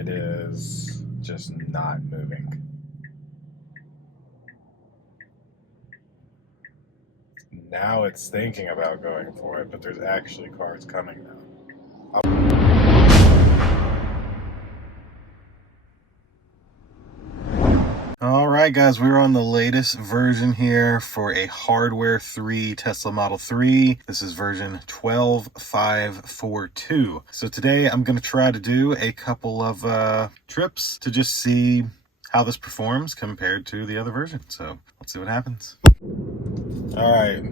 It is just not moving. Now it's thinking about going for it, but there's actually cars coming now. Alright guys, we're on the latest version here for a Hardware 3 Tesla Model 3. This is version 12.5.4.2. So today I'm going to try to do a couple of trips to just see how this performs compared to the other version. So let's see what happens. Alright,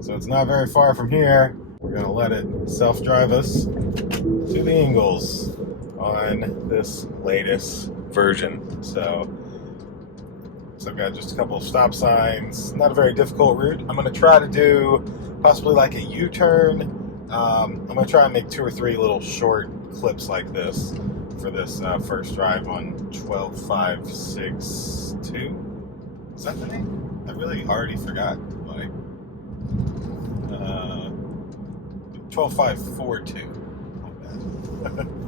so it's not very far from here. We're going to let it self-drive us to the Ingalls on this latest version. So I've got just a couple of stop signs, not a very difficult route. I'm going to try to do possibly like a U-turn. I'm going to try and make 2 or 3 little short clips like this for this first drive on 12.5.6.2. Is that the name? I really already forgot. Like 12.5.4.2.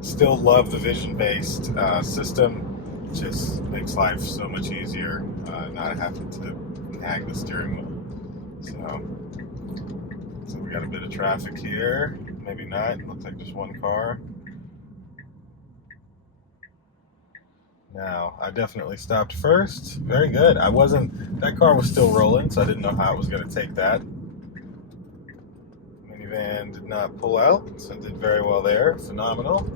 Still love the vision-based system. It just makes life so much easier, not having to nag the steering wheel. So we got a bit of traffic here. Maybe not. It looks like just one car. Now, I definitely stopped first. Very good. That car was still rolling, so I didn't know how it was going to take that. Minivan did not pull out, so it did very well there. Phenomenal.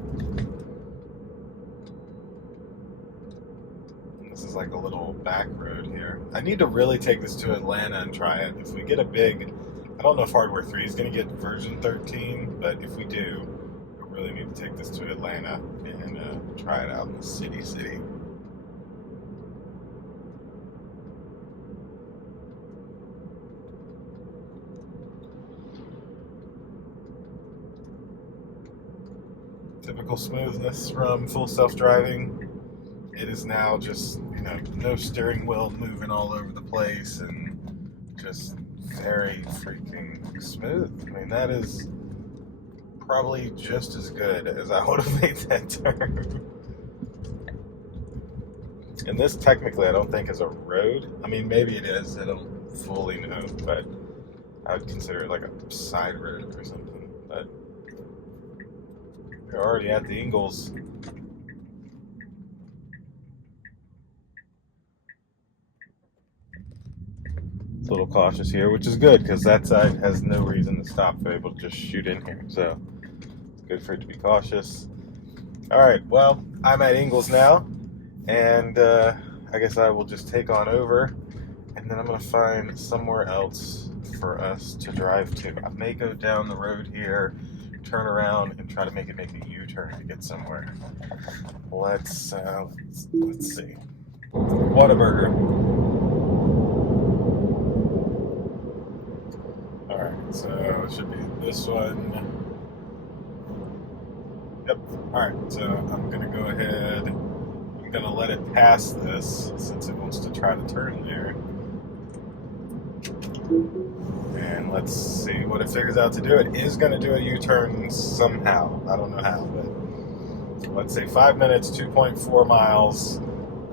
This is like a little back road here. I need to really take this to Atlanta and try it. If we get a big, I don't know if Hardware 3 is going to get version 13, but if we do, I really need to take this to Atlanta and try it out in the city. Typical smoothness from full self-driving. It is now just, no steering wheel moving all over the place and just very freaking smooth. I mean, that is probably just as good as I would have made that turn. And this technically I don't think is a road. I mean, maybe it is. I don't fully know, but I would consider it like a side road or something. But we're already at the Ingalls. A little cautious here, which is good because that side has no reason to stop. They're able to just shoot in here, so it's good for it to be cautious. All right, well, I'm at Ingalls now, and I guess I will just take on over, and then I'm going to find somewhere else for us to drive to. I may go down the road here, turn around, and try to make a U-turn to get somewhere. Let's see. Whataburger. Alright, so it should be this one. Yep. Alright, so I'm going to go ahead. I'm going to let it pass this since it wants to try to turn there. And let's see what it figures out to do. It is going to do a U-turn somehow. I don't know how, but let's say 5 minutes, 2.4 miles.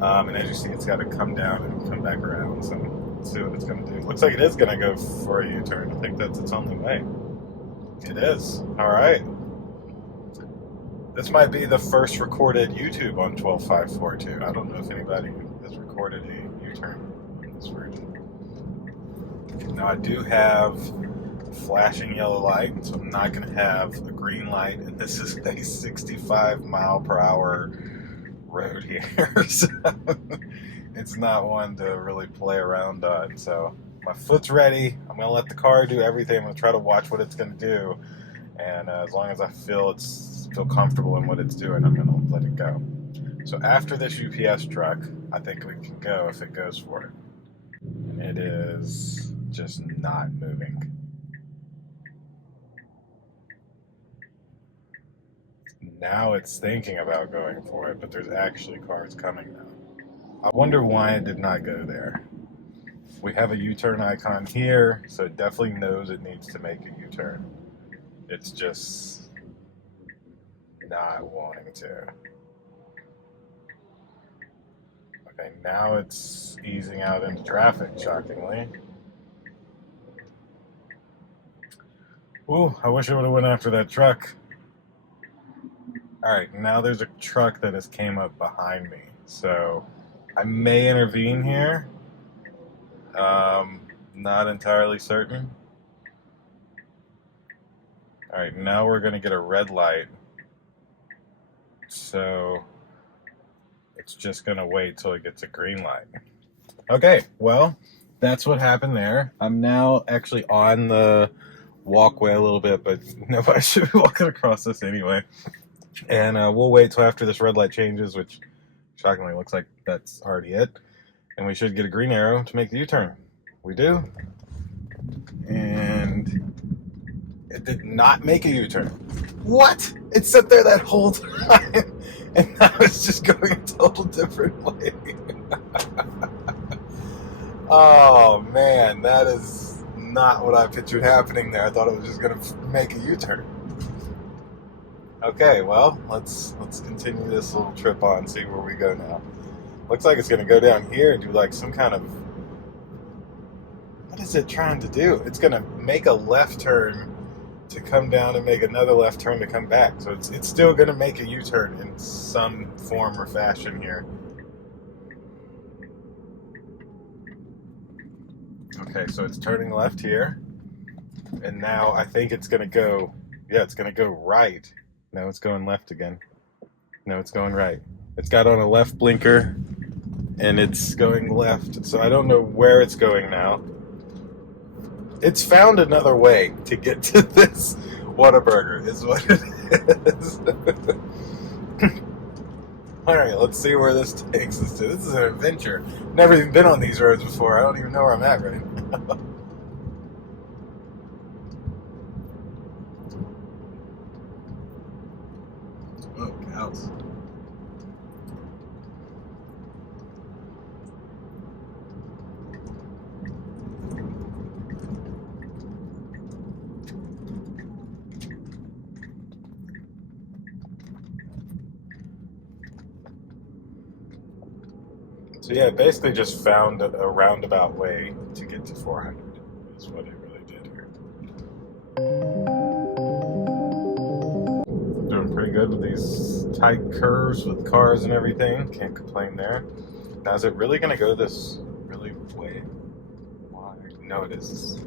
And as you see, it's got to come down and come back around. So let's see what it's going to do. Looks like it is going to go for a U-turn. I think that's its only way. It is. All right. This might be the first recorded YouTube on 12.5.4.2. I don't know if anybody has recorded a U-turn in this version. Now I do have flashing yellow light, so I'm not going to have a green light, and this is a 65 mile per hour road here, so it's not one to really play around on. So my foot's ready. I'm going to let the car do everything. I'm going to try to watch what it's going to do, and as long as I feel comfortable in what it's doing, I'm going to let it go. So after this UPS truck, I think we can go if it goes for it. And it is just not moving. Now it's thinking about going for it, but there's actually cars coming now. I wonder why it did not go there. We have a U-turn icon here, so it definitely knows it needs to make a U-turn. It's just not wanting to. Okay, now it's easing out into traffic, shockingly. Ooh, I wish I would have went after that truck. Alright, now there's a truck that has came up behind me. So, I may intervene here. Not entirely certain. Alright, now we're going to get a red light. So, it's just going to wait till it gets a green light. Okay, well, that's what happened there. I'm now actually on the walkway a little bit, but nobody should be walking across this anyway. And we'll wait till after this red light changes, which shockingly looks like that's already it. And we should get a green arrow to make the U-turn. We do. And it did not make a U-turn. What? It sat there that whole time. And now it's just going a total different way. Oh, man. That is not what I pictured happening there. I thought it was just going to make a U-turn. Okay, well, let's continue this little trip on, see where we go now. Looks like it's going to go down here and do like some kind of... What is it trying to do? It's going to make a left turn to come down and make another left turn to come back. So it's still going to make a U-turn in some form or fashion here. Okay, so it's turning left here. And now I think it's going to go... Yeah, it's going to go right. No, it's going left again. No, it's going right. It's got on a left blinker, and it's going left. So I don't know where it's going now. It's found another way to get to this Whataburger, is what it is. Alright, let's see where this takes us to. This is an adventure. Never even been on these roads before. I don't even know where I'm at right now. Oh, cows. So yeah, basically just found a roundabout way to get to 400 is what it really did here. Doing pretty good with these tight curves with cars and everything. Can't complain there. Now is it really going to go this really way? Why? No, it is.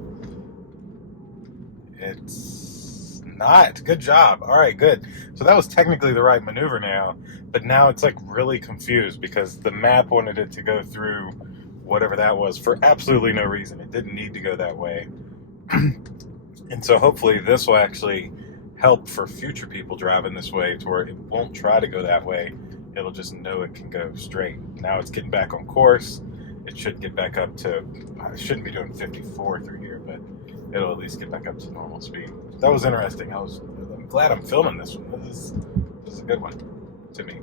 It's not. Good job. All right, good. So that was technically the right maneuver now, but now it's like really confused because the map wanted it to go through whatever that was for absolutely no reason. It didn't need to go that way. And so hopefully this will actually help for future people driving this way to where it won't try to go that way. It'll just know it can go straight. Now it's getting back on course. It should get back up to, I shouldn't be doing 54 through here, but it'll at least get back up to normal speed. That was interesting. I'm glad I'm filming this one. This is a good one to me.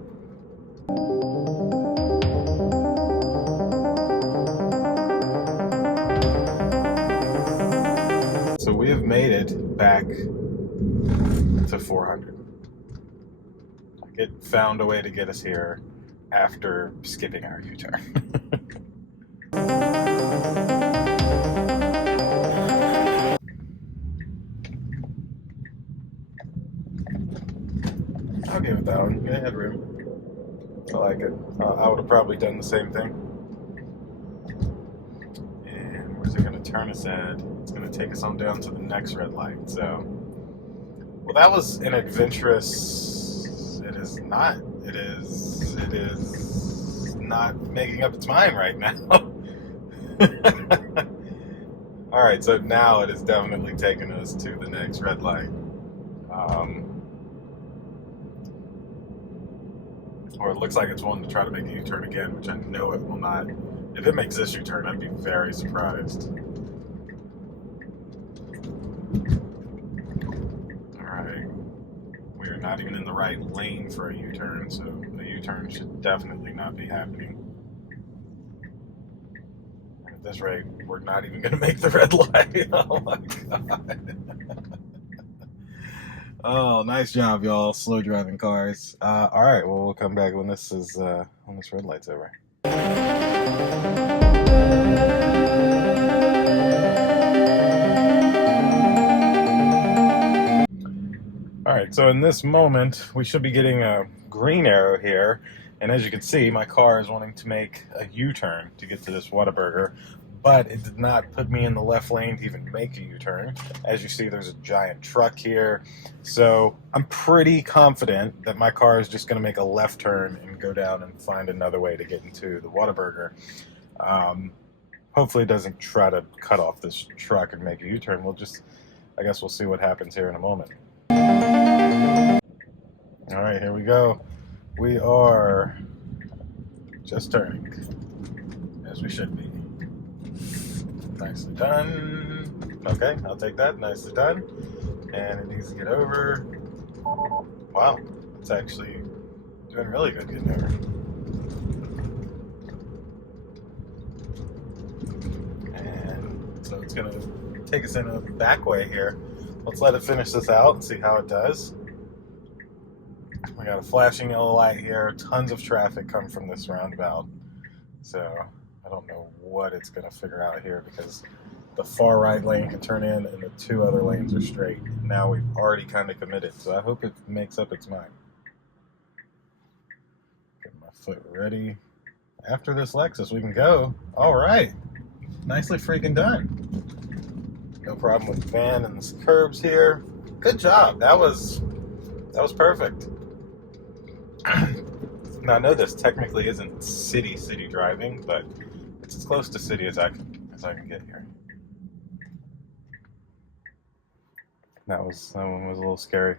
So we have made it back to 400. It found a way to get us here after skipping our U-turn. I'll give it that one. It had room. I like it. I would have probably done the same thing. And where's it going to turn us at? It's going to take us on down to the next red light. So, well, that was an adventurous. It is not. It is not making up its mind right now. All right, so now it is definitely taking us to the next red light. Or it looks like it's wanting to try to make a U-turn again, which I know it will not. If it makes this U-turn, I'd be very surprised. Alright. We are not even in the right lane for a U-turn, so a U-turn should definitely not be happening. And at this rate, we're not even going to make the red light. Oh my god. Oh, nice job, y'all. Slow driving cars. All right, well, we'll come back when this is when this red light's over. All right, so in this moment, we should be getting a green arrow here. And as you can see, my car is wanting to make a U-turn to get to this Whataburger, but it did not put me in the left lane to even make a U-turn. As you see, there's a giant truck here. So I'm pretty confident that my car is just gonna make a left turn and go down and find another way to get into the Whataburger. Hopefully it doesn't try to cut off this truck and make a U-turn. I guess we'll see what happens here in a moment. All right, here we go. We are just turning, as we should be. Nicely done. Okay, I'll take that. Nicely done. And it needs to get over. Wow, it's actually doing really good getting over. And so it's going to take us in a back way here. Let's let it finish this out and see how it does. We got a flashing yellow light here. Tons of traffic come from this roundabout. So I don't know what it's going to figure out here because the far right lane can turn in and the two other lanes are straight. Now we've already kind of committed, so I hope it makes up its mind. Get my foot ready. After this Lexus, we can go. All right. Nicely freaking done. No problem with the van and the curbs here. Good job. That was perfect. Now I know this technically isn't city driving, but it's as close to city as I can get here. That one was a little scary.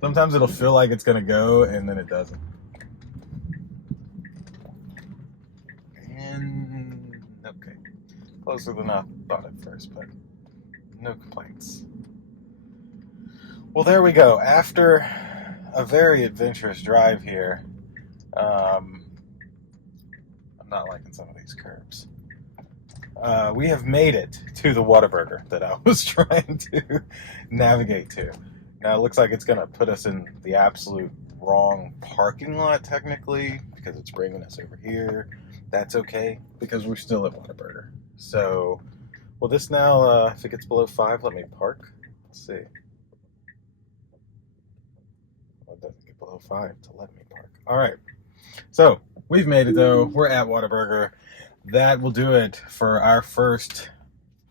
Sometimes it'll feel like it's gonna go and then it doesn't. And okay. Closer than I thought at first, but no complaints. Well, there we go. After a very adventurous drive here, I'm not liking some of these curbs. We have made it to the Whataburger that I was trying to navigate to. Now it looks like it's going to put us in the absolute wrong parking lot technically because it's bringing us over here. That's okay because we're still at Whataburger. So, will this now, if it gets below 5, let me park? Let's see. Well, it doesn't get below 5 to let me park. All right. So, we've made it though. We're at Whataburger. That will do it for our first.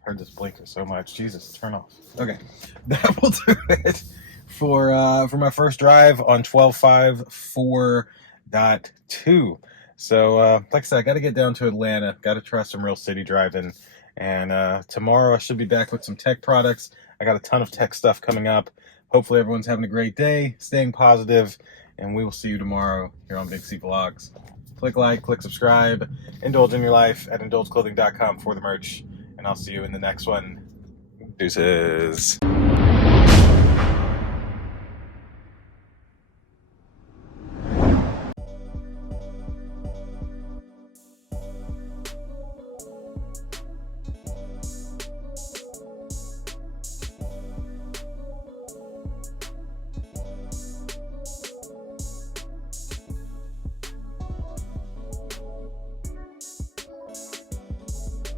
I heard this blinker so much. Jesus, turn off. Okay. That will do it for my first drive on 12.5.4.2. So, like I said, I got to get down to Atlanta. Got to try some real city driving. And tomorrow I should be back with some tech products. I got a ton of tech stuff coming up. Hopefully everyone's having a great day, staying positive, and we will see you tomorrow here on Big C Vlogs. Click like, click subscribe, indulge in your life at indulgeclothing.com for the merch, and I'll see you in the next one. Deuces.